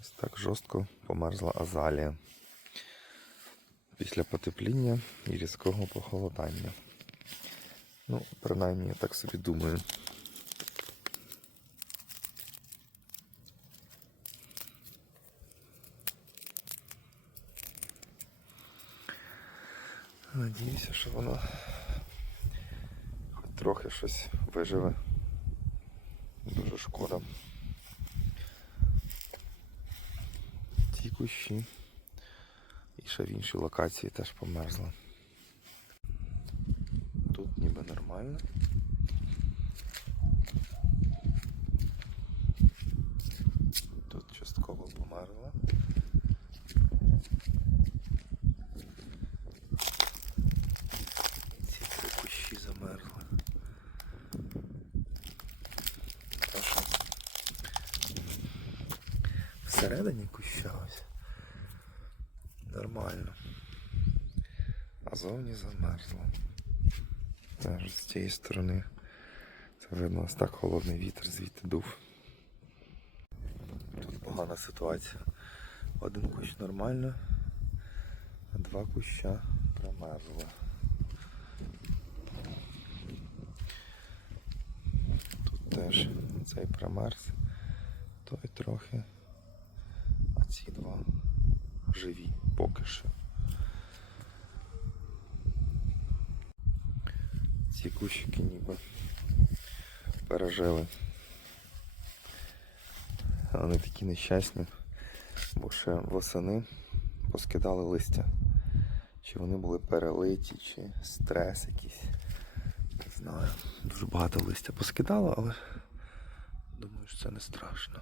Ось так жорстко померзла азалія. Після потепління і різкого похолодання. Ну, принаймні, я так собі думаю. Надіюся, що воно хоч трохи щось виживе. Дуже шкода. Ті кущі. І ще в іншій локації теж померзла. Тут ніби нормально. Тут частково померзла. Ці три кущі замерзли. А що? Всередині куща ось. Нормально. А зовні замерзло. Теж з цієї сторони. Це видно, ось так холодний вітер звідти дув. Тут погана ситуація. Один кущ нормально, а два куща промерзло. Тут теж цей промерз, той трохи, ці два живі поки що. Ці кущики ніби пережили. Вони такі нещасні, бо ще восени поскидали листя. Чи вони були перелиті, чи стрес якийсь. Не знаю. Дуже багато листя поскидало, але думаю, що це не страшно.